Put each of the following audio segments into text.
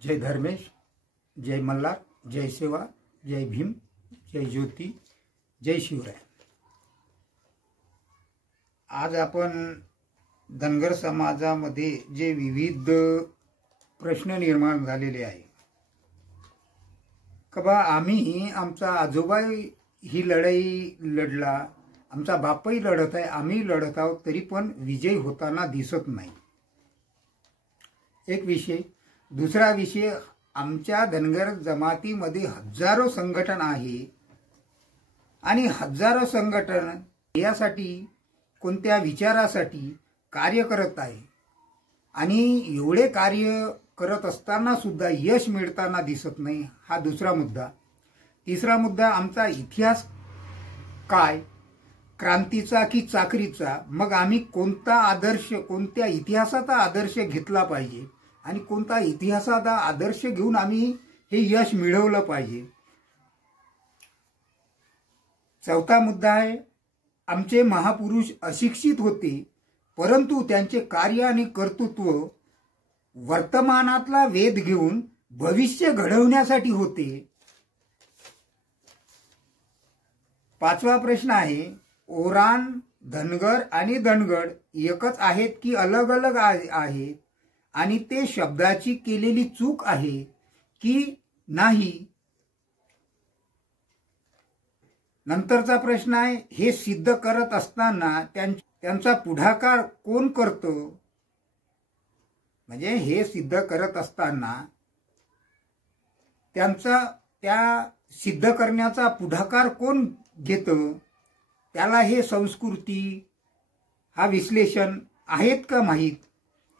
जय धर्मेश, जय मल्हार, जय सेवा, जय भीम, जय ज्योती, जय शिवराय। आज आपण धनगर समाजामध्ये जे विविध प्रश्न निर्माण झालेले आहे कबा आम्ही आमचा आजोबा ही लढाई लढला, आमचा बापही लढत आहे, आम्ही लढत आहोत, तरी पण विजय होताना दिसत नाही। एक विषय। दुसरा विषय, आमच्या धनगर जमातीमध्ये हजारो संघटन आहे आणि हजारो संघटन यासाठी कोणत्या विचारासाठी कार्य करत आहे आणि एवढे कार्य करत असताना सुद्धा यश मिळताना दिसत नाही, हा दुसरा मुद्दा। तिसरा मुद्दा, आमचा इतिहास काय, क्रांतीचा की चाकरीचा? मग आम्ही कोणता आदर्श, कोणत्या इतिहासाचा आदर्श घेतला पाहिजे आणि कोणता इतिहासाचा आदर्श घेऊन आम्ही हे यश मिळवलं पाहिजे? चौथा मुद्दा आहे, आमचे महापुरुष अशिक्षित होते, परंतु त्यांचे कार्य आणि कर्तृत्व वर्तमानातला वेध घेऊन भविष्य घडवण्यासाठी होते। पाचवा प्रश्न आहे, ओरान, धनगर आणि धनगड एकच आहेत की अलग अलग आहेत आणि ते शब्दाची केलेली चूक आहे की नाही? नंतरचा प्रश्न आहे, हे सिद्ध करत असताना त्यांचा पुढाकार कोण करतो? म्हणजे हे सिद्ध करत असताना त्या सिद्ध करण्याचा पुढाकार कोण घेतं? त्याला हे संस्कृती, हा विश्लेषण आहेत का माहीत?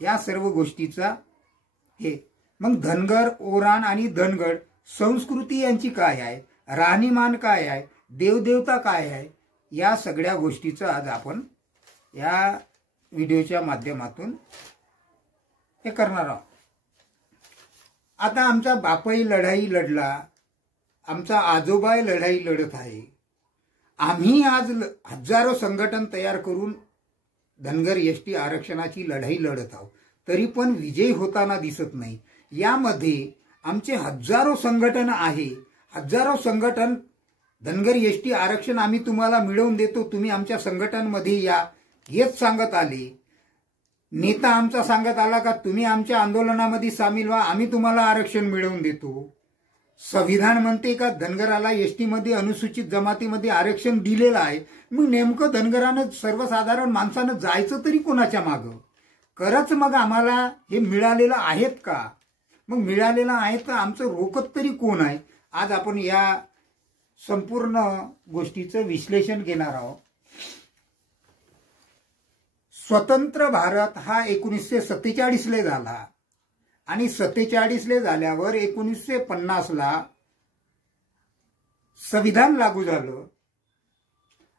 या सर्व गोष्टीचा हे। मग धनगर, ओरान आणि धनगड संस्कृती यांची काय आहे, राहणीमान काय आहे, देवदेवता काय आहे, या सगळ्या गोष्टीचं आज आपण या व्हिडिओच्या माध्यमातून हे करणार आहोत। आता आमचा बापही लढाई लढला, आमचा आजोबाही लढाई लढत आहे, आम्ही आज हजारो संघटन तयार करून धनगर एसटी आरक्षणाची लढाई लढत आहोत, तरी पण विजय होताना दिसत नाही। यामध्ये आमचे हजारो संघटन आहे, हजारो संघटन धनगर एसटी आरक्षण आम्ही तुम्हाला मिळवून देतो, तुम्ही आमच्या संघटनामध्ये या, हेच सांगत आले। नेता आमचा सांगत आला का तुम्ही आमच्या आंदोलनामध्ये सामील व्हा, आम्ही तुम्हाला आरक्षण मिळवून देतो। संविधान म्हणते का धनगराला एसटी मध्ये, अनुसूचित जमातीमध्ये आरक्षण दिलेलं आहे, मग नेमकं धनगरानं, सर्वसाधारण माणसानं जायचं तरी कोणाच्या मागं? खरंच मग आम्हाला हे मिळालेलं आहेत का? मग मिळालेलं आहे तर आमचं रोकत तरी कोण आहे? आज आपण या संपूर्ण गोष्टीचं विश्लेषण घेणार आहोत। स्वतंत्र भारत हा 1947 ला झाला आणि 47 ला झाल्यावर 1950 ला संविधान लागू झालं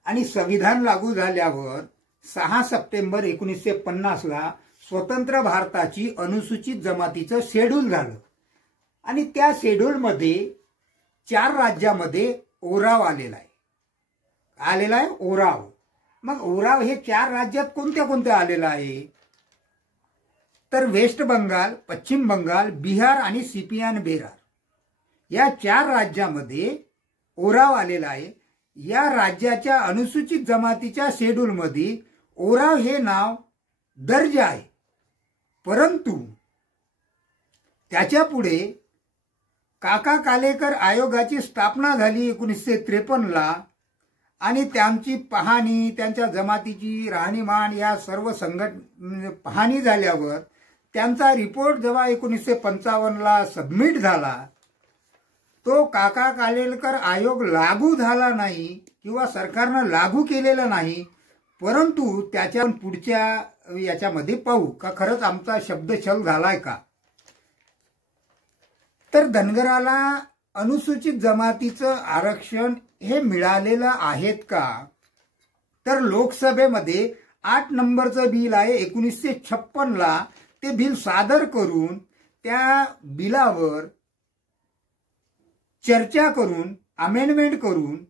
आणि संविधान लागू झाल्यावर 6 सप्टेंबर 1950 ला स्वतंत्र भारताची अनुसूचित जमातीचं शेड्यूल झालं आणि त्या शेड्यूलमध्ये 4 राज्यामध्ये ओराव आलेला आहे, ओराव। मग ओराव हे 4 राज्यात कोणत्या कोणत्या आलेला आहे? तर वेस्ट बंगाल, पश्चिम बंगाल, बिहार आणि सीपियान बेरार या 4 राज्यामध्ये ओराव आलेला आहे। या राज्याच्या अनुसूचित जमातीच्या शेड्यूल मध्ये ओराव हे नाव दर्ज आहे, परंतु त्याच्या पुढे काका कालेकर आयोगाची स्थापना झाली 1953 ला आणि त्यांची पाहणी, त्यांच्या जमातीची राहणीमान, या सर्व पाहणी झाल्यावर त्यांचा रिपोर्ट जेव्हा 1955 ला सबमिट झाला, तो काका कालेलकर आयोग लागू झाला नाही किंवा सरकारनं लागू केलेला नाही, परंतु त्याच्या पुढच्या याच्यामध्ये पाहू का खरंच आमचा शब्दछल झालाय का? तर धनगराला अनुसूचित जमातीचं आरक्षण हे मिळालेलं आहेत का? तर लोकसभेमध्ये 8 नंबरचं बिल आहे, 1956 ला ते बिल सादर करून त्या बिलावर चर्चा करून, अमेंडमेंट करून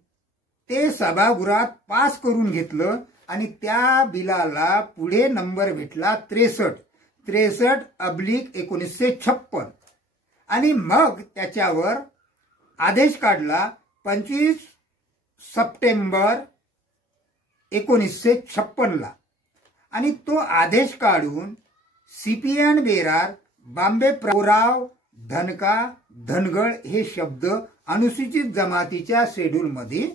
ते सभागृहात पास करून घेतलं आणि त्या बिलाला पुढे नंबर भेटला 63/1956 आणि मग त्याच्यावर आदेश काढला 25 सप्टेंबर 1956ला आणि तो आदेश काढून सीपीएन बेरार, बांबे ओराव, धनका, धनगड हे शब्द अनुसूचित जमातीच्या शेड्यूलमध्ये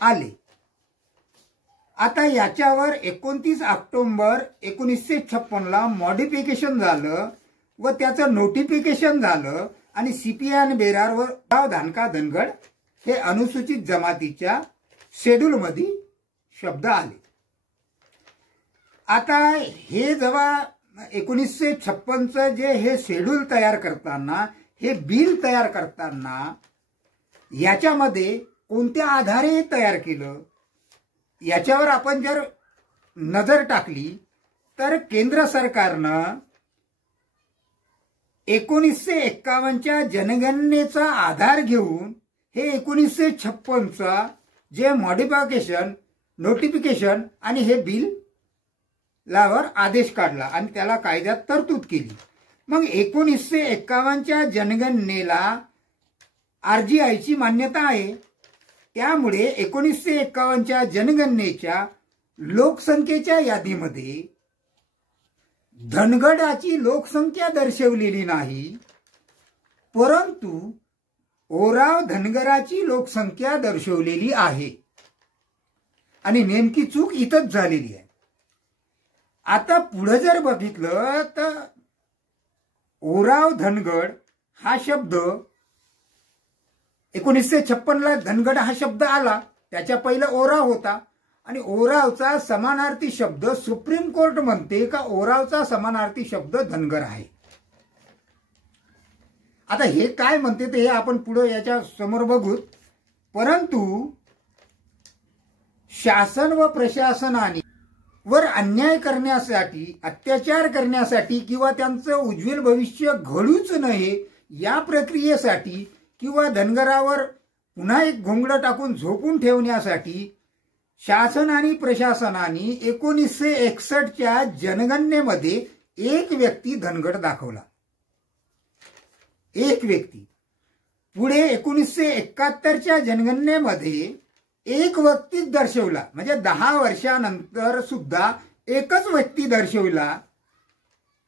आले। आता याच्यावर 29 ऑक्टोबर 1956ला मॉडिफिकेशन झालं व त्याचं नोटिफिकेशन झालं आणि सीपीएन बेरार व धनका, धनगड हे अनुसूचित जमातीच्या शेड्यूलमध्ये शब्द आले। आता हे जेव्हा 1956चं जे हे शेड्यूल तयार करताना, हे बिल तयार करताना याच्यामध्ये कोणत्या आधारे तयार केलं याच्यावर आपण जर नजर टाकली तर केंद्र सरकारनं 1951च्या जनगणनेचा आधार घेऊन हे 1956चा जे मॉडिफिकेशन, नोटिफिकेशन आणि हे बिल लावर आदेश काढला आणि त्याला कायद्यात तरतूद केली। मग 1951च्या जनगणनेला आरजीआयची मान्यता आहे, त्यामुळे 1951च्या जनगणनेच्या लोकसंख्येच्या यादीमध्ये धनगडाची लोकसंख्या दर्शवलेली नाही, परंतु ओराव धनगराची लोकसंख्या दर्शवलेली आहे आणि नेमकी चूक इथंच झालेली आहे। आता पुढे जर बघितलं तर ओराव धनगड हा शब्द 1956ला धनगड हा शब्द आला, त्याच्या पहिला ओराव होता आणि ओरावचा समानार्थी शब्द सुप्रीम कोर्ट म्हणते का ओरावचा समानार्थी शब्द धनगर आहे। आता हे काय म्हणते ते आपण पुढे याच्या समोर बघू, परंतु शासन व प्रशासनाने वर अन्याय करण्यासाठी, अत्याचार करण्यासाठी किंवा त्यांचं उज्ज्वल भविष्य घडूच नये या प्रक्रियेसाठी किंवा धनगरावर पुन्हा एक घोंगडं टाकून झोपून ठेवण्यासाठी शासन आणि प्रशासनाने 1961च्या जनगणनेमध्ये एक व्यक्ती धनगड दाखवला, एक व्यक्ती। पुढे 1971च्या जनगणनेमध्ये एक व्यक्तीच दर्शवला, म्हणजे 10 वर्षानंतर सुद्धा एकच व्यक्ती दर्शवला।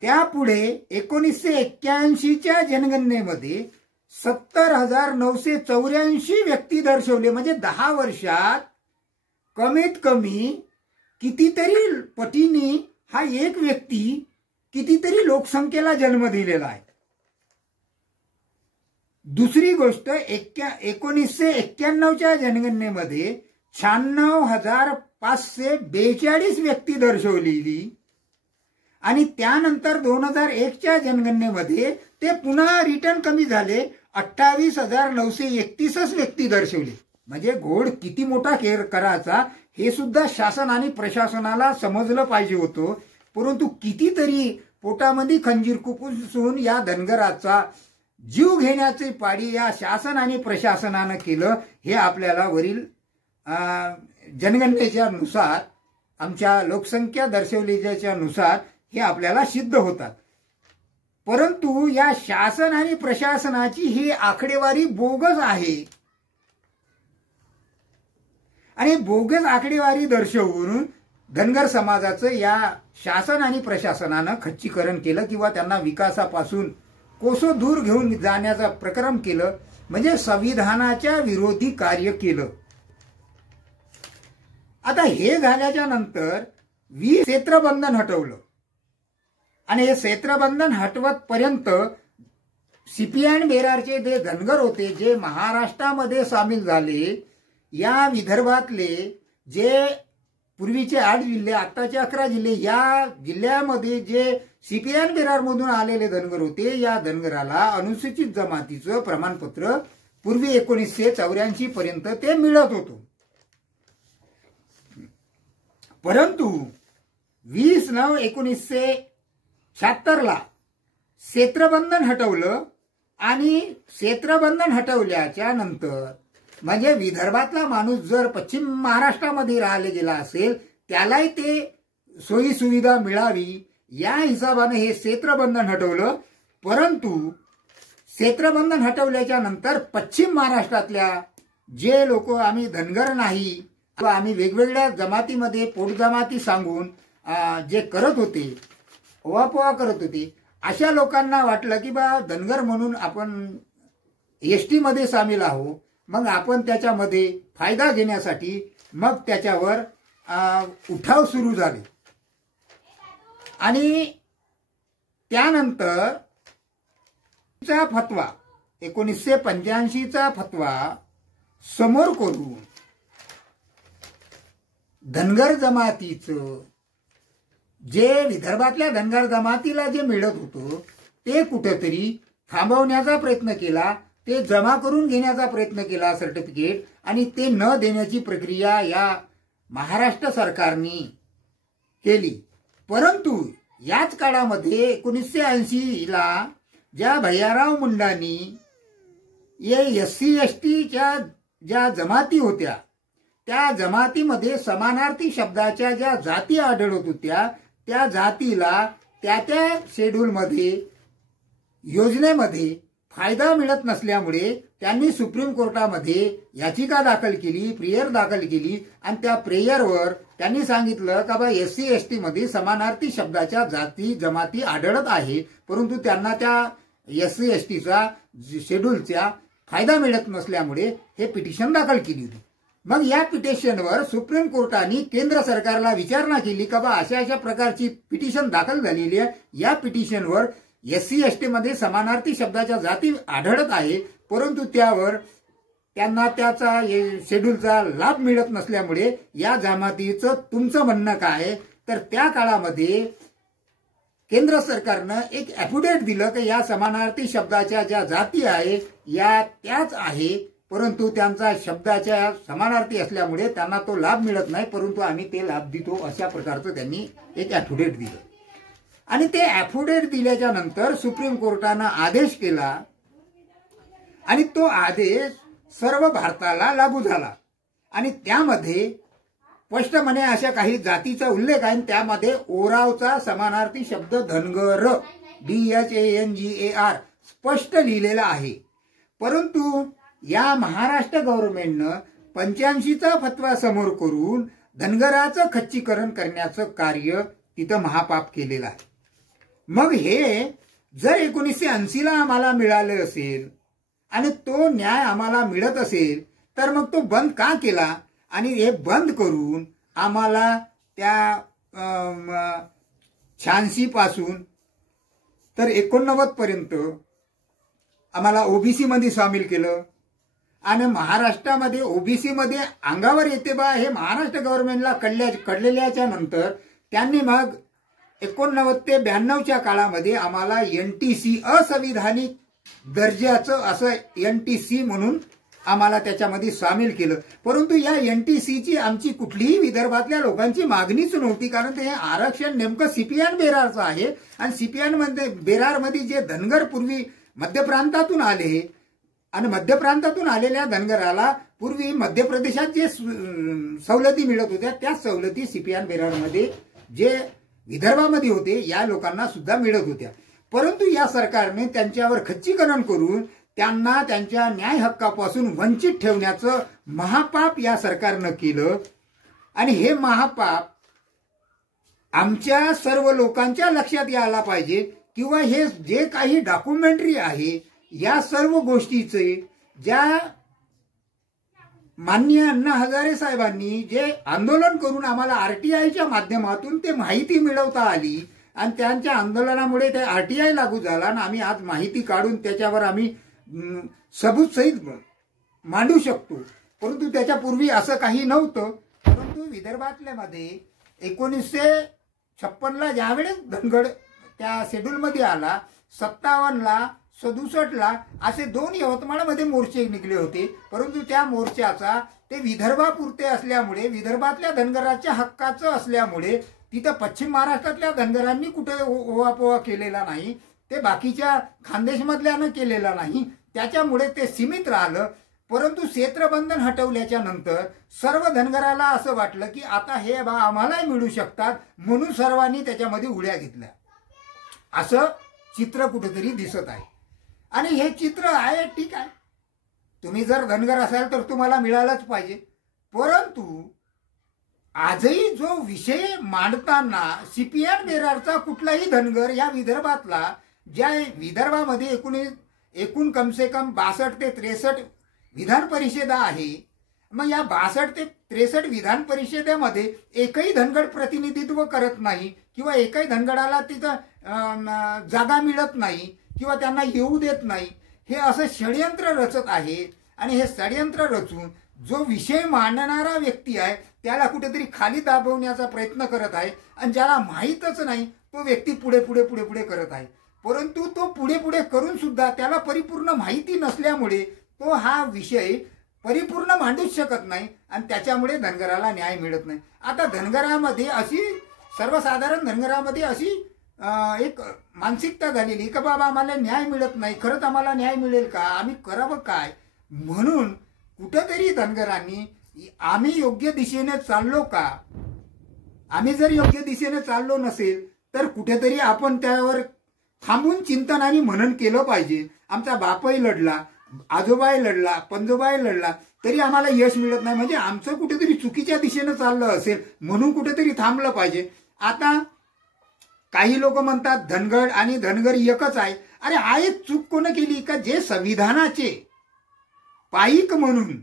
त्यापुढे 1981च्या जनगणनेमध्ये 70,984 व्यक्ती दर्शवले, म्हणजे 10 वर्षात कमीत कमी कितीतरी पटीने हा एक व्यक्ती कितीतरी लोकसंख्येला जन्म दिलेला आहे। दुसरी गोष्ट 1991च्या जनगणनेमध्ये 96,542 व्यक्ती दर्शवलेली आणि त्यानंतर 2001च्या जनगणनेमध्ये ते पुन्हा रिटर्न कमी झाले, 28,931 व्यक्ती दर्शवले। म्हणजे घोड किती मोठा करायचा हे सुद्धा शासन आणि प्रशासनाला समजलं पाहिजे होतं, परंतु कितीतरी पोटामध्ये खंजीर खुपसून या धनगराचा जीव घेण्याची पाडी या शासन आणि प्रशासनानं केलं, हे आपल्याला वरील जनगणनेच्या नुसार, आमच्या लोकसंख्या दर्शवल्याच्या नुसार हे आपल्याला सिद्ध होतात। परंतु या शासन आणि प्रशासनाची ही आकडेवारी बोगस आहे आणि बोगस आकडेवारी दर्शवून धनगर समाजाचं या शासन आणि प्रशासनानं खच्चीकरण केलं किंवा त्यांना विकासापासून कोसो दूर घेऊन जाण्याचा प्रक्रम केलं, म्हणजे संविधानाच्या विरोधी कार्य केलं। आता हे झाल्याच्या नंतर क्षेत्रबंधन हटवलं आणि हे क्षेत्रबंधन हटवत पर्यंत सीपीएन बेरारचे जे धनगर होते, जे महाराष्ट्रामध्ये सामील झाले, या विदर्भातले जे पूर्वीचे 8 जिल्हे, आताचे 11 जिल्हे, या जिल्ह्यामध्ये जे सीपीएन बेरार मधून आलेले धनगर होते, या धनगराला अनुसूचित जमातीचं प्रमाणपत्र पूर्वी 1984 पर्यंत ते मिळत होतं। परंतु 20/9/1976ला क्षेत्रबंधन हटवलं आणि क्षेत्रबंधन हटवल्याच्या नंतर म्हणजे विदर्भातला माणूस जर पश्चिम महाराष्ट्रामध्ये राहिले गेला असेल त्यालाही ते सोयी सुविधा मिळावी या हिसाबाने हे क्षेत्रबंधन हटवलं। परंतु क्षेत्रबंधन हटवल्याच्या नंतर पश्चिम महाराष्ट्रातल्या जे लोक आम्ही धनगर नाही किंवा आम्ही वेगवेगळ्या जमातीमध्ये पोटजमाती सांगून जे करत होते, ओवापोवा करत होते, अशा लोकांना वाटलं की बा धनगर म्हणून आपण एसटी मध्ये सामील आहो, मग आपण त्याच्यामध्ये फायदा घेण्यासाठी मग त्याच्यावर उठाव सुरू झाले. आणि त्यानंतर फतवा 1985चा फतवा समोर करून धनगर जमातीचं जे विदर्भातल्या धनगर जमातीला जे मिळत होतं ते कुठेतरी थांबवण्याचा प्रयत्न केला, ते जमा करून घेण्याचा प्रयत्न केला सर्टिफिकेट, आणि ते न देण्याची प्रक्रिया या महाराष्ट्र सरकारने केली. परंतु याच काळामध्ये 1980ला ज्या भैयाराव मुंडांनी SC STच्या ज्या जमाती होत्या त्या जमातीमध्ये समानार्थी शब्दाच्या ज्या जाती आढळत होत्या त्या जातीला त्या शेड्यूलमध्ये योजनेमध्ये फायदा मिळत नसल्यामुळे त्यांनी सुप्रीम कोर्टामध्ये याचिका दाखल केली, प्रेयर दाखल केली, आणि त्या प्रेयरवर त्यांनी सांगितलं का बा SC ST मध्ये समानार्थी शब्दाच्या जाती जमाती आढळत आहे, परंतु त्यांना त्या SC STचा शेड्यूलचा फायदा मिळत नसल्यामुळे हे पिटिशन दाखल केली होती. मग या पिटिशनवर सुप्रीम कोर्टाने केंद्र सरकारला विचारणा केली का बा अशा प्रकारची पिटिशन दाखल झालेली आहे, या पिटिशनवर SC ST मध्ये समानार्थी शब्दाच्या जाती आढळत आहे, परंतु त्यावर त्यांना त्याचा शेड्यूलचा लाभ मिळत नसल्यामुळे या जमातीचं तुमचं म्हणणं काय. तर त्या काळामध्ये केंद्र सरकारनं एक ॲफिडेव्हिट दिलं की या समानार्थी शब्दाच्या ज्या जाती आहे या त्याच आहे, परंतु त्यांचा शब्दाच्या समानार्थी असल्यामुळे त्यांना तो लाभ मिळत नाही, परंतु आम्ही ते लाभ देतो, अशा प्रकारचं त्यांनी एक ॲफिडेव्हिट दिलं. आणि ते ॲफिडेव्हिट दिल्याच्या नंतर सुप्रीम कोर्टानं आदेश केला आणि तो आदेश सर्व भारताला लागू झाला. आणि त्यामध्ये स्पष्टपणे अशा काही जातीचा उल्लेख आहे, त्यामध्ये ओरावचा समानार्थी शब्द धनगर DHANGAR स्पष्ट लिहिलेला आहे. परंतु या महाराष्ट्र गव्हर्नमेंटनं 85चा फतवा समोर करून धनगराचं खच्चीकरण करण्याचं कार्य तिथं महापाप केलेलं आहे. मग हे जर 1980ला आम्हाला मिळालं असेल आणि तो न्याय आम्हाला मिळत असेल तर मग तो बंद का केला, आणि हे बंद करून आम्हाला त्या 86 पासून तर 89 पर्यंत आम्हाला OBC मध्ये सामील केलं. आणि महाराष्ट्रामध्ये OBC मध्ये अंगावर येते बा हे महाराष्ट्र गव्हर्नमेंटला कळलेल्याच्या नंतर त्यांनी मग 89 ते 92च्या काळामध्ये आम्हाला NTC असंविधानिक दर्जाचं असं NTC म्हणून आम्हाला त्याच्यामध्ये सामील केलं. परंतु या NTCची आमची कुठलीही विदर्भातल्या लोकांची मागणीच नव्हती, कारण ते आरक्षण नेमकं CPN बेरारचं आहे. आणि CPN मध्ये बेरारमध्ये जे धनगर पूर्वी मध्य प्रांतातून आले आणि मध्य प्रांतातून आलेल्या धनगराला पूर्वी मध्य प्रदेशात जे सवलती मिळत होत्या त्या सवलती CPN बेरारमध्ये जे विदर्भामध्ये होते या लोकांना सुद्धा मिळत होत्या. परंतु या सरकारने त्यांच्यावर खच्चीकरण करून त्यांना त्यांच्या न्याय हक्कापासून वंचित ठेवण्याचं महापाप या सरकारनं केलं. आणि हे महापाप आमच्या सर्व लोकांच्या लक्षात यायला पाहिजे, किंवा हे जे काही डॉक्युमेंटरी आहे या सर्व गोष्टीचे ज्या माननीय अण्णा हजारे साहेबांनी जे आंदोलन करून आम्हाला RTIच्या माध्यमातून ते माहिती मिळवता आली आणि त्यांच्या आंदोलनामुळे ते RTI लागू झाला आणि आम्ही आज माहिती काढून त्याच्यावर आम्ही सबूत सहित मांडू शकतो. परंतु त्याच्यापूर्वी असं काही नव्हतं. परंतु विदर्भातल्या मध्ये 1956ला ज्यावेळेस धनगड त्या शेड्यूलमध्ये आला, 57ला 67ला असे 2 यवतमाळमध्ये मोर्चे निघले होते. परंतु त्या मोर्चाचा ते विदर्भापुरते असल्यामुळे विदर्भातल्या धनगराच्या हक्काचं असल्यामुळे तिथं पश्चिम महाराष्ट्रातल्या धनगरांनी कुठे ओवापोवा केलेला नाही, ते बाकीच्या खानदेशमधल्यानं केलेला नाही, त्याच्यामुळे ते सीमित राहिलं. परंतु क्षेत्रबंधन हटवल्याच्या नंतर सर्व धनगराला असं वाटलं की आता हे आम्हालाही मिळू शकतात, म्हणून सर्वांनी त्याच्यामध्ये उड्या घेतल्या, असं चित्र कुठेतरी दिसत आहे. आणि हे चित्र आहे, ठीक आहे, तुम्ही जर धनगर असाल तर तुम्हाला मिळालंच पाहिजे. परंतु आजही जो विषय मांडताना सीपीएन बेरारचा कुठलाही धनगर या विदर्भातला, ज्या विदर्भामध्ये एकूण कमसे कम 62 ते 63 विधान परिषदा आहे, मग या 62 ते 63 विधान परिषदेमध्ये एकही धनगड प्रतिनिधित्व करत नाही किंवा एकही धनगडाला तिथं जागा मिळत नाही किंवा त्यांना येऊ देत नाही, हे असं षडयंत्र रचत आहे. आणि हे षडयंत्र रचून जो विषय मांडणारा व्यक्ती आहे त्याला कुठेतरी खाली दाबवण्याचा प्रयत्न करत आहे. आणि ज्याला माहीतच नाही तो व्यक्ती पुढे पुढे पुढे पुढे करत आहे. परंतु तो पुढे पुढे करून सुद्धा त्याला परिपूर्ण माहिती नसल्यामुळे तो हा विषय परिपूर्ण मांडूच शकत नाही आणि त्याच्यामुळे धनगराला न्याय मिळत नाही. आता धनगरामध्ये अशी, सर्वसाधारण धनगरामध्ये अशी एक मानसिकता झालेली की बाबा आम्हाला न्याय मिळत नाही, खरंच आम्हाला न्याय मिळेल का, आम्ही करावं काय. म्हणून कुठेतरी धनगरांनी आम्ही योग्य दिशेने चाललो का, आम्ही जर योग्य दिशेने चाललो नसेल तर कुठेतरी आपण त्यावर थांबून चिंतन आणि मनन केलं पाहिजे. आमचा बापही लढला, आजोबाही लढला, पंजोबाही लढला, तरी आम्हाला यश मिळत नाही, म्हणजे आमचं कुठेतरी चुकीच्या दिशेने चाललं असेल, म्हणून कुठेतरी थांबलं पाहिजे. आता काही लोक म्हणतात धनगड आणि धनगर एकच आहे. अरे हा एक चूक कोण केली का, जे संविधानाचे पाईक म्हणून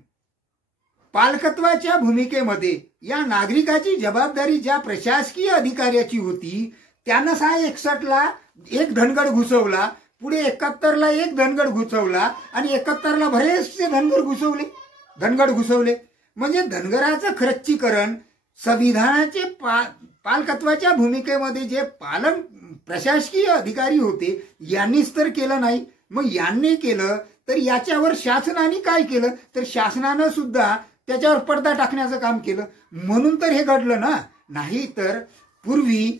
पालकत्वाच्या भूमिकेमध्ये या नागरिकाची जबाबदारी ज्या प्रशासकीय अधिकाऱ्याची होती, त्यानं 61ला एक धनगड घुसवला, पुढे 71ला एक धनगड घुसवला आणि 71ला बरेचसे धनगड घुसवले. म्हणजे धनगराचं खर्चीकरण संविधानाचे पालकत्वाच्या भूमिकेमध्ये जे प्रशासकीय अधिकारी होते यांनीच तर केलं नाही. मग यांनी केलं तर याच्यावर शासनाने काय केलं, तर शासनानं सुद्धा त्याच्यावर पडदा टाकण्याचं काम केलं, म्हणून तर हे घडलं ना. नाही तर पूर्वी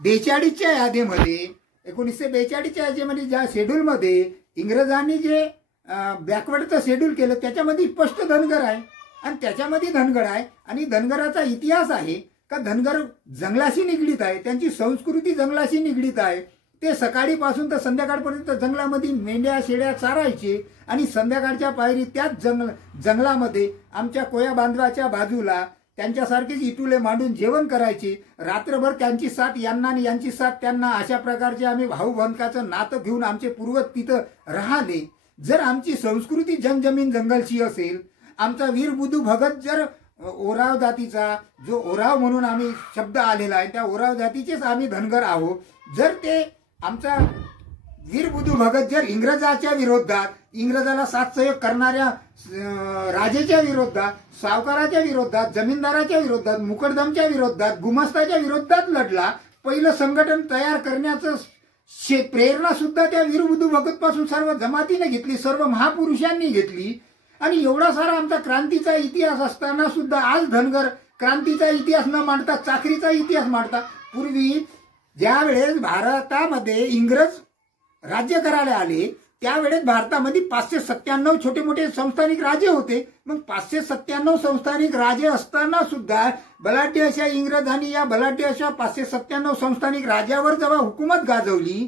42च्या यादीमध्ये, 1942च्या यादीमध्ये ज्या शेड्यूलमध्ये इंग्रजांनी जे बॅकवर्डचं शेड्यूल केलं त्याच्यामध्ये स्पष्ट धनगर आहे आणि त्याच्यामध्ये धनगर आहे. आणि धनगराचा इतिहास आहे का धनगर जंगलाशी निगडीत आहे, त्यांची संस्कृती जंगलाशी निगडीत आहे. ते सकाळीपासून तर संध्याकाळपर्यंत जंगलामध्ये मेंढ्या शेळ्या चारायचे आणि संध्याकाळच्या पायरी त्याच जंगलामध्ये आमच्या कोया बांधवाच्या बाजूला त्यांच्यासारखेच इटुले मांडून जेवण करायचे. रात्रभर त्यांची साथ यांना आणि यांची साथ त्यांना, अशा प्रकारचे आम्ही भाऊबंधकाचं नातं घेऊन आमचे पूर्वज तिथं राहिले. जर आमची संस्कृती जंगजमीन जंगलची असेल, आमचा वीर बुधू भगत जर ओराव जातीचा, जो ओराव म्हणून आम्ही शब्द आलेला आहे, त्या ओराव जातीचेच आम्ही धनगर आहोत. जर ते आमचा वीर बुधू भगत जर इंग्रजाच्या विरोधात, इंग्रजाला साथ सहयोग करणाऱ्या राजेच्या विरोधात, सावकाराच्या विरोधात, जमीनदाराच्या विरोधात, मुकदमच्या विरोधात, गुमास्ताच्या विरोधात लढला, पहिलं संघटन तयार करण्याचं प्रेरणा सुद्धा त्या वीर बुधू भगत पासून सर्व जमातीने घेतली, सर्व महापुरुषांनी घेतली. आणि एवढा सारा आमचा क्रांतीचा इतिहास असताना सुद्धा आज धनगर क्रांतीचा इतिहास न मांडता चाकरीचा इतिहास मांडतात. पूर्वी ज्या वेळेस भारतामध्ये इंग्रज राज्य करायला आले त्यावेळेस भारतामध्ये 597 छोटे मोठे संस्थानिक राजे होते. मग 597 संस्थानिक राजे असताना सुद्धा बलाढ्य अशा इंग्रजांनी या बलाढ्य अशा 597 संस्थानिक राजावर जेव्हा हुकूमत गाजवली,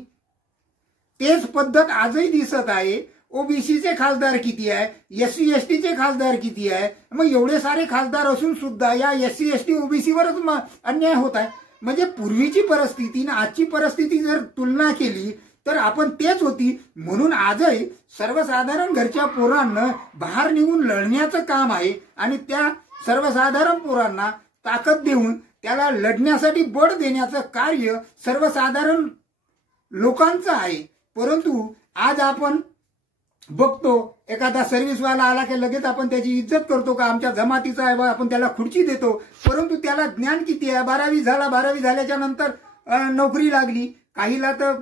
तेच पद्धत आजही दिसत आहे. ओबीसीचे खासदार किती आहे, एससी एसटीचे खासदार किती आहे. मग एवढे सारे खासदार असून सुद्धा या एससी एसटी ओबीसीवरच अन्याय होत आहे. म्हणजे पूर्वीची परिस्थिती आणि आजची परिस्थिती जर तुलना केली तर आपण तेच होती. म्हणून आजही सर्वसाधारण घरच्या पोरांना बाहेर निघून लढण्याचं काम आहे आणि त्या सर्वसाधारण पोरांना ताकद देऊन त्याला लढण्यासाठी बळ देण्याचं कार्य सर्वसाधारण लोकांचं आहे. परंतु आज आपण बघतो एखादा सर्व्हिसवाला आला की लगेच आपण त्याची इज्जत करतो का, आमच्या जमातीचा आहे बा, आपण त्याला खुर्ची देतो. परंतु त्याला ज्ञान किती आहे, 12वी झाला, 12वी झाल्याच्या नंतर नोकरी लागली. काहीला तर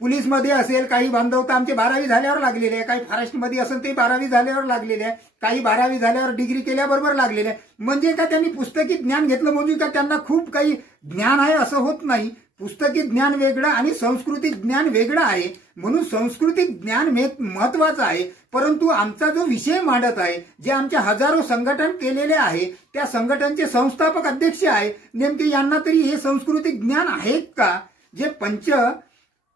पोलीसमध्ये असेल, काही बांधव तर आमचे 12वी झाल्यावर लागलेले आहे, काही फॉरेस्टमध्ये असेल ते 12वी झाल्यावर लागलेले आहे, काही 12वी झाल्यावर डिग्री केल्याबरोबर लागलेले आहे. म्हणजे का त्यांनी पुस्तकी ज्ञान घेतलं म्हणजे का त्यांना खूप काही ज्ञान आहे असं होत नाही. पुस्तकी ज्ञान वेगळं आणि सांस्कृतिक ज्ञान वेगळं आहे. म्हणून सांस्कृतिक ज्ञान महत्वाचं आहे. परंतु आमचा जो विषय मांडत आहे, जे आमच्या हजारो संघटन केलेले आहे, त्या संघटनचे संस्थापक अध्यक्ष आहे, नेमके यांना तरी हे सांस्कृतिक ज्ञान आहेत का? जे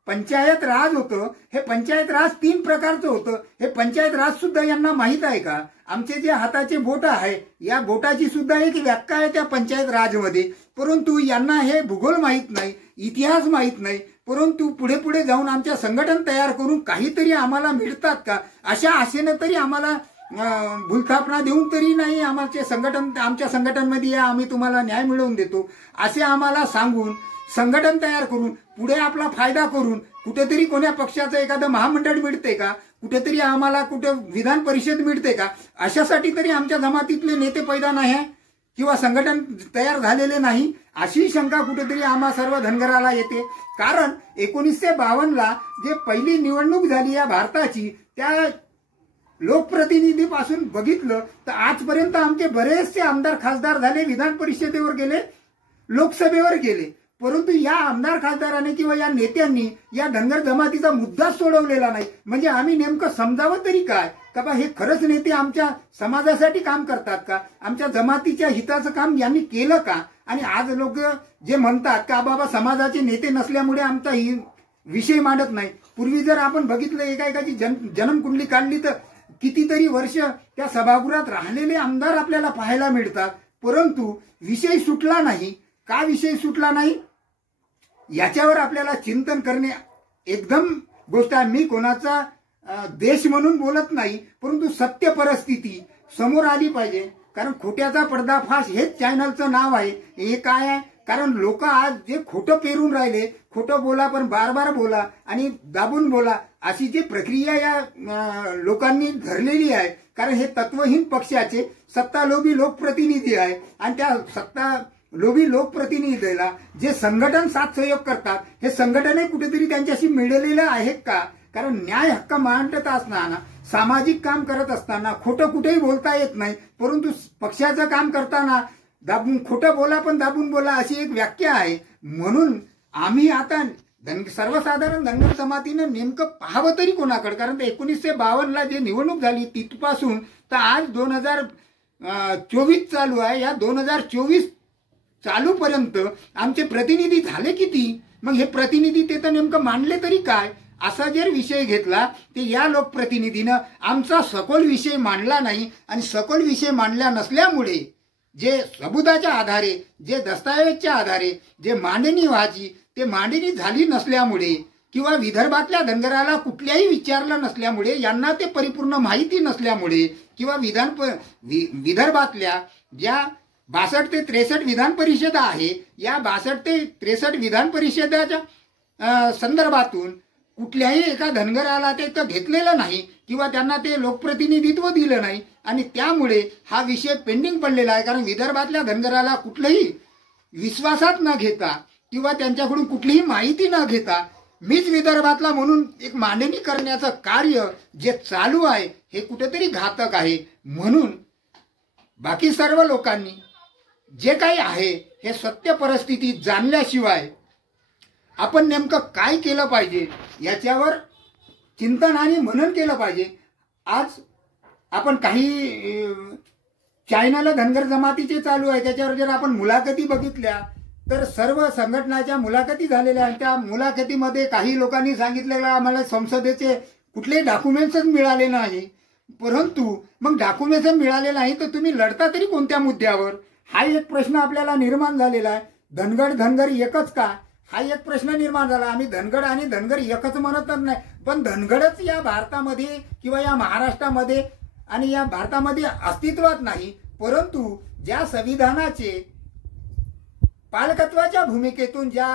पंचायत राज होतं, हे पंचायत राज 3 प्रकारचं होतं. हे पंचायत राज सुद्धा यांना माहीत आहे का? आमचे जे हाताचे बोट आहे, या बोटाची सुद्धा एक व्याख्या आहे त्या पंचायत राजमध्ये. परंतु यांना हे भूगोल माहीत नाही, इतिहास माहीत नाही. परंतु पुढे पुढे जाऊन आमच्या संघटन तयार करून काहीतरी आम्हाला मिळतात का, अशा आशेनं तरी आम्हाला भूलथापणा देऊन तरी नाही आमच्या संघटनमध्ये या, आम्ही तुम्हाला न्याय मिळवून देतो असे आम्हाला सांगून संघटन तयार करून पुढे आपला फायदा करून कुठेतरी कोण्या पक्षाचं एखादं महामंडळ मिळते का, कुठेतरी आम्हाला कुठे विधान परिषद मिळते का, अशासाठी तरी आमच्या जमातीतले नेते पैदा नाही आहे किंवा संघटन तयार झालेले नाही, अशी शंका कुठेतरी आम्हा सर्व धनगराला येते. कारण 1952ला जे पहिली निवडणूक झाली या भारताची, त्या लोकप्रतिनिधीपासून बघितलं तर आजपर्यंत आमचे बरेचसे आमदार खासदार झाले, विधान परिषदेवर गेले, लोकसभेवर गेले. परंतु या आमदार खासदाराने किंवा या नेत्यांनी या धनगर जमातीचा मुद्दा सोडवलेला नाही. म्हणजे आम्ही नेमकं समजावं तरी काय का बा हे खरंच नेते आमच्या समाजासाठी काम करतात का, आमच्या जमातीच्या हिताचं काम यांनी केलं का? आणि आज लोक जे म्हणतात का बाबा समाजाचे नेते नसल्यामुळे आमचा ही विषय मांडत नाही. पूर्वी जर आपण बघितलं एकाएकाची जन्मकुंडली काढली तर कितीतरी वर्ष त्या सभागृहात राहिलेले आमदार आपल्याला पाहायला मिळतात. परंतु विषय सुटला नाही. का विषय सुटला नाही याच्यावर आपल्याला चिंतन करणे एकदम गोष्ट आहे. मी कोणाचा देश म्हणून बोलत नाही, परंतु सत्य परिस्थिती समोर आली पाहिजे. कारण खोट्याचा पर्दाफाश हेच चॅनलचं नाव आहे. हे काय आहे? कारण लोक आज जे खोटं पेरून राहिले, खोटं बोला पण बार बार बोला आणि दाबून बोला, अशी जी प्रक्रिया या लोकांनी धरलेली आहे. कारण हे तत्वहीन पक्षाचे सत्तालोभी लोकप्रतिनिधी आहे आणि त्या सत्ता लोभी लोकप्रतिनिधीला जे संघटन साथ सहयोग करतात, हे संघटने कुठेतरी त्यांच्याशी मिळलेलं आहेत का? कारण न्याय हक्क मांडत असताना, सामाजिक काम करत असताना खोटं कुठेही बोलता येत नाही. परंतु पक्षाचं काम करताना दाबून खोटं बोला पण दाबून बोला अशी एक व्याख्या आहे. म्हणून आम्ही आता सर्वसाधारण धनगर जमातीनं नेमकं पाहावं तरी कोणाकडे? कारण 1952ला जे निवडणूक झाली तिथपासून तर आज 2024 चालू आहे. या 2024 चालूपर्यंत आमचे प्रतिनिधी झाले किती? मग हे प्रतिनिधी ते तर नेमकं मांडले तरी काय? असा जर विषय घेतला ते या लोकप्रतिनिधीनं आमचा सखोल विषय मांडला नाही. आणि सखोल विषय मांडला नसल्यामुळे जे सबुताच्या आधारे, जे दस्तावेजच्या आधारे जे मांडणी व्हायची ते मांडणी झाली नसल्यामुळे किंवा विदर्भातल्या धनगराला कुठल्याही विचारलं नसल्यामुळे, यांना ते परिपूर्ण माहिती नसल्यामुळे किंवा विदर्भातल्या ज्या 62 ते 63 विधान परिषद आहे, या 62 ते 63 विधान परिषदाच्या संदर्भातून कुठल्याही एका धनगराला ते घेतलेलं नाही किंवा त्यांना ते लोकप्रतिनिधित्व दिलं नाही. आणि त्यामुळे हा विषय पेंडिंग पडलेला आहे. कारण विदर्भातल्या धनगराला कुठलंही विश्वासात न घेता किंवा त्यांच्याकडून कुठलीही माहिती न घेता मीच विदर्भातला म्हणून एक मांडणी करण्याचं कार्य जे चालू आहे हे कुठेतरी घातक आहे. म्हणून बाकी सर्व लोकांनी जे काही आहे हे सत्य परिस्थिती जाणल्याशिवाय आपण नेमकं काय केलं पाहिजे याच्यावर चिंतन आणि मनन केलं पाहिजे. आज आपण काही चॅनल धनगर जमातीचे चालू आहे, त्याच्यावर जर आपण मुलाखती बघितल्या तर सर्व संघटनाच्या मुलाखती झालेल्या आहेत. त्या मुलाखतीमध्ये काही लोकांनी सांगितलेलं आम्हाला संसदेचे कुठलेही डॉक्युमेंट्सच मिळाले नाही. परंतु मग डॉक्युमेंट्स मिळाले नाही तर तुम्ही लढता तरी कोणत्या मुद्द्यावर? हा एक प्रश्न आपल्याला निर्माण झालेला आहे. धनगर एकच का? हा एक प्रश्न निर्माण झाला. आम्ही धनगड आणि धनगर एकच म्हणतच नाही, पण धनगडच या भारतामध्ये किंवा या महाराष्ट्रामध्ये आणि या भारतामध्ये अस्तित्वात नाही. परंतु ज्या संविधानाचे पालकत्वाच्या भूमिकेतून ज्या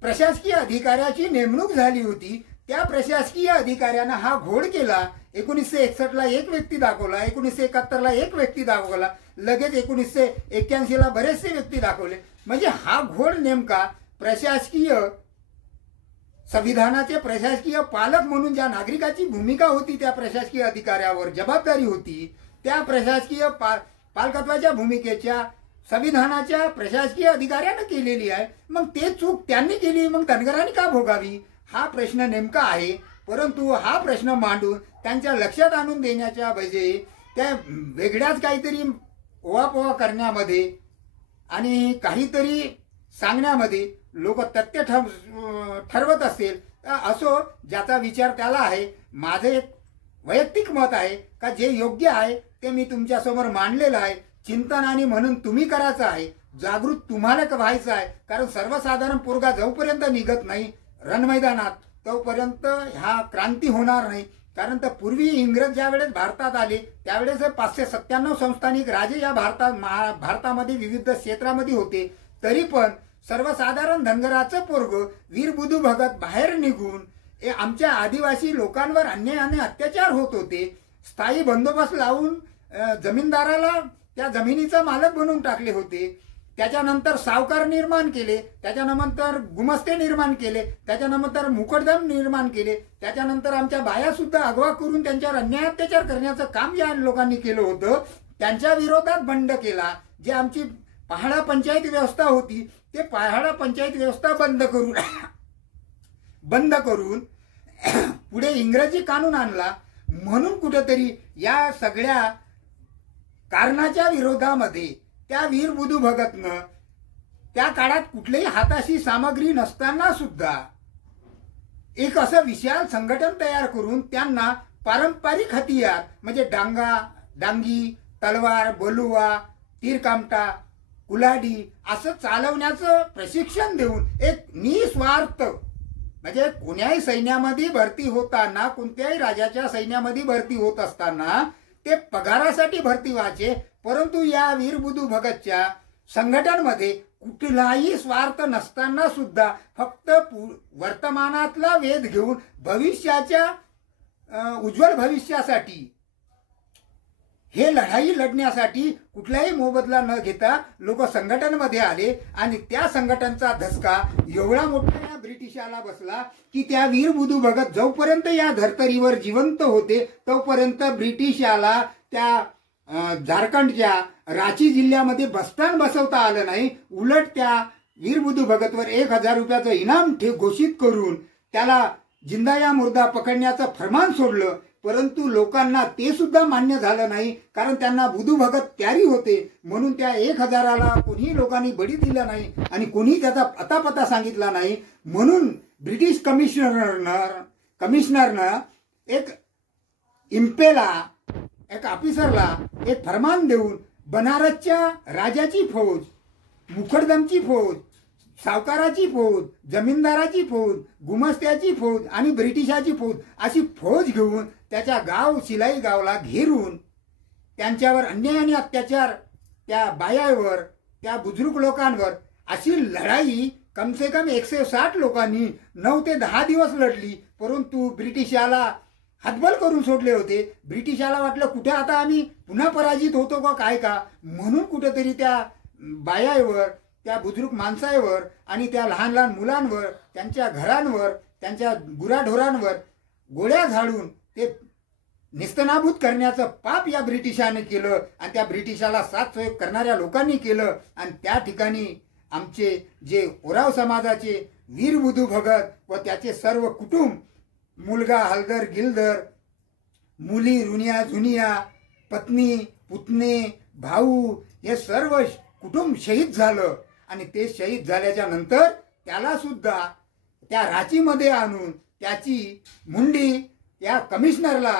प्रशासकीय अधिकाऱ्याची नेमणूक झाली होती, त्या प्रशासकीय अधिकाऱ्यानं हा घोड केला. 1961ला एक व्यक्ती दाखवला, 1971ला एक व्यक्ती दाखवला, लगेच 1981ला बरेचसे व्यक्ती दाखवले. म्हणजे हा घोड नेमका प्रशासकीय संविधानाचे प्रशासकीय पालक म्हणून ज्या नागरिकाची भूमिका होती, त्या प्रशासकीय अधिकाऱ्यावर जबाबदारी होती, त्या प्रशासकीय पालकत्वाच्या भूमिकेच्या संविधानाच्या प्रशासकीय अधिकाऱ्यानं केलेली आहे. मग ते चूक त्यांनी केली, मग धनगरांनी का भोगावी? हा प्रश्न नेमका आहे. परंतु हा प्रश्न मांडून त्यांच्या लक्षात आणून देण्याच्या बजाय त्या वेगळ्याच काहीतरी ओवापोवा करण्यामध्ये आणि काहीतरी सांगण्यामध्ये लोक तथ्य ठरवत असतील असो, ज्याचा विचार त्याला आहे. माझं एक वैयक्तिक मत आहे का जे योग्य आहे ते मी तुमच्यासमोर मांडलेलं आहे. चिंतन आणि म्हणून तुम्ही करायचं आहे, जागृत तुम्हाला व्हायचं आहे. कारण सर्वसाधारण पोरगा जोपर्यंत निघत नाही रणमैदानात तोपर्यंत ह्या क्रांती होणार नाही. कारण तर पूर्वी इंग्रज ज्या वेळेस भारतात आले त्यावेळेस 597 संस्थानिक राजे या भारतामध्ये विविध क्षेत्रामध्ये होते. तरी पण सर्वसाधारण धनगराचं पोरग वीर बुधू भगत बाहेर निघून आमच्या आदिवासी लोकांवर अन्याय आणि अत्याचार होत होते. स्थायी बंदोबस्त लावून जमीनदाराला त्या जमिनीचा मालक बनवून टाकले होते. त्याच्यानंतर सावकार निर्माण केले, त्याच्यानंतर गुमस्ते निर्माण केले, त्याच्यानंतर मुकदम निर्माण केले, त्याच्यानंतर आमच्या बाया सुद्धा अगवा करून त्यांच्यावर अन्याय अत्याचार करण्याचं काम या लोकांनी केलं होतं. त्यांच्या विरोधात बंड केला. जे आमची पहाडा पंचायत व्यवस्था होती ते पहाडा पंचायत व्यवस्था बंद करून पुढे इंग्रजी कानून आणला. म्हणून कुठेतरी या सगळ्या कारणाच्या विरोधामध्ये त्या वीर बुधू भगतनं त्या काळात कुठल्याही हाताशी सामग्री नसताना सुद्धा एक असं विशाल संघटन तयार करून त्यांना पारंपरिक हतियार म्हणजे डांगी, तलवार, बलुवा, तीरकामटा, कुलाडी असं चालवण्याचं प्रशिक्षण देऊन एक निस्वार्थ म्हणजे कोण्याही सैन्यामध्ये भरती होताना, कोणत्याही राजाच्या सैन्यामध्ये भरती होत असताना ते पगारासाठी भरती व्हायचे. परंतु या वीर बुधू भगतच्या संघटनमध्ये कुठलाही स्वार्थ नसताना सुद्धा फक्त वर्तमानातला वेध घेऊन भविष्याच्या उज्ज्वल भविष्यासाठी हे लढाई लढण्यासाठी कुठलाही मोबदला न घेता लोक संघटनमध्ये आले. आणि त्या संघटनचा धसका एवढा मोठा या ब्रिटिशाला बसला की त्या वीर बुधू भगत जोपर्यंत या धर्तरीवर जिवंत होते तोपर्यंत ब्रिटिशाला त्या झारखंडच्या रांची जिल्ह्यामध्ये बसस्थान बसवता आलं नाही. उलट त्या वीर बुधू भगतवर 1000 रुपयाचं इनाम घोषित करून त्याला जिंदा या मुर्दा पकडण्याचं फरमान सोडलं. परंतु लोकांना ते सुद्धा मान्य झालं नाही, कारण त्यांना बुधू भगत प्यारी होते. म्हणून त्या 1000ला कोणीही लोकांनी बळी दिला नाही आणि कोणी त्याचा अतापता सांगितला नाही. म्हणून ब्रिटिश कमिशनरनं एक एक ऑफिसरला एक फरमान देऊन बनारसच्या राजाची फौज, मुखर्दमची फौज, सावकाराची फौज, जमीनदाराची फौज, गुमस्त्याची फौज आणि ब्रिटिशाची फौज अशी फौज घेऊन त्याच्या गाव शिलाई गावला घेरून त्यांच्यावर अन्याय आणि अत्याचार त्या बायावर, त्या बुजुर्ग लोकांवर अशी लढाई कमसे कम 160 लोकांनी 9 ते 10 दिवस लढली. परंतु ब्रिटिशाला हतबल करून सोडले होते. ब्रिटिशाला वाटलं कुठे आता आम्ही पुन्हा पराजित होतो का काय का, म्हणून कुठेतरी त्या बायावर, त्या बुजुर्ग माणसांवर आणि त्या लहान लहान मुलांवर, त्यांच्या घरांवर, त्यांच्या गुराढोरांवर गोळ्या झाडून ते निस्तनाभूत करण्याचं पाप या ब्रिटिशाने केलं. आणि त्या ब्रिटिशाला साथ सहयोग करणाऱ्या लोकांनी केलं. आणि त्या ठिकाणी आमचे जे ओराव समाजाचे वीर बुधू भगत व त्याचे सर्व कुटुंब, मुलगा हलदर गिलदर, मुली रुनिया झुनिया, पत्नी पुतणे, भाऊ हे सर्व कुटुंब शहीद झालं. आणि ते शहीद झाल्याच्या नंतर त्याला सुद्धा त्या रांचीमध्ये आणून त्याची मुंडी त्या कमिशनरला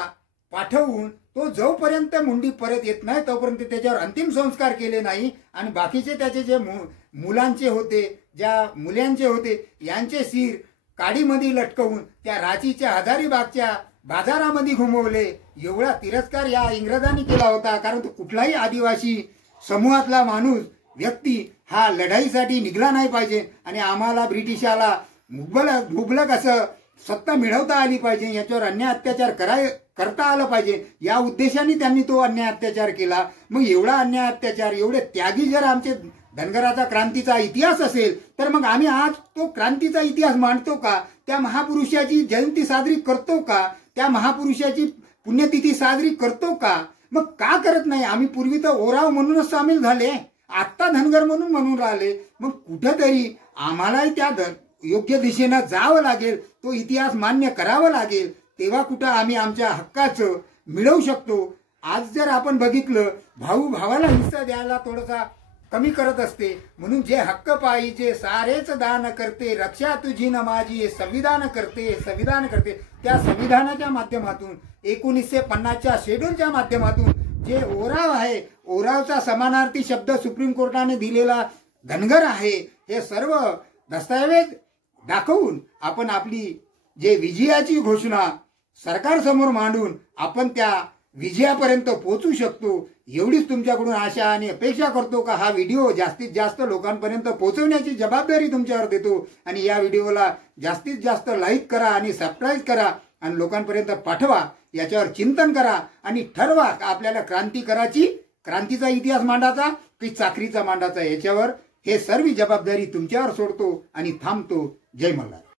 पाठवून तो जोपर्यंत मुंडी परत येत नाही तोपर्यंत त्याच्यावर अंतिम संस्कार केले नाही. आणि बाकीचे त्याचे जे मुलांचे होते, ज्या मुलांचे होते यांचे शिर काडीमध्ये लटकवून त्या रांचीच्या हजारीबागच्या बाजारामध्ये घुमवले. एवढा तिरस्कार या इंग्रजांनी केला होता. कारण तो कुठलाही आदिवासी समूहातला माणूस व्यक्ती हा लढाईसाठी निघला नाही पाहिजे आणि आम्हाला ब्रिटिशाला मुबलक असं सत्ता मिळवता आली पाहिजे, याच्यावर अन्याय अत्याचार करता आलं पाहिजे या उद्देशाने त्यांनी तो अन्याय अत्याचार केला. मग एवढा अन्याय अत्याचार, एवढे त्यागी जर आमचे धनगराचा क्रांतीचा इतिहास असेल तर मग आम्ही आज तो क्रांतीचा इतिहास मांडतो का? त्या महापुरुषाची जयंती साजरी करतो का? त्या महापुरुषाची पुण्यतिथी साजरी करतो का? मग का करत नाही? आम्ही पूर्वी तर ओराव म्हणूनच सामील झाले, आत्ता धनगर म्हणून राहिले. मग कुठेतरी आम्हालाही त्या योग्य दिशेनं जावं लागेल, तो इतिहास मान्य करावा लागेल. तेव्हा कुठं आम्ही आमच्या हक्काचं मिळवू शकतो. आज जर आपण बघितलं भाऊ भावाला हिस्सा द्यायला थोडासा कमी करत असते. म्हणून जे हक्क पाहिजे सारेच दान करते, रक्षा तुझी न माझी संविधान करते, संविधान करते. त्या संविधानाच्या माध्यमातून 1950च्या शेड्यूलच्या माध्यमातून जे ओराव आहे, ओरावचा समानार्थी शब्द सुप्रीम कोर्टाने दिलेला धनगर आहे, हे सर्व दस्तऐवज दाखवून आपण आपली जे विजयाची घोषणा सरकारसमोर मांडून आपण त्या विजयापर्यंत पोहोचू शकतो. एवढीच तुमच्याकडून आशा आणि अपेक्षा करतो का हा व्हिडिओ जास्तीत जास्त लोकांपर्यंत पोहोचवण्याची जबाबदारी तुमच्यावर देतो. आणि या व्हिडिओला जास्तीत जास्त लाईक करा आणि सबस्क्राईब करा आणि लोकांपर्यंत पाठवा. याच्यावर चिंतन करा आणि ठरवा का आपल्याला क्रांती करायची, क्रांतीचा इतिहास मांडायचा की चाकरीचा मांडायचा. याच्यावर हे सर्व जबाबदारी तुमच्यावर सोडतो आणि थांबतो. जय मल्हार.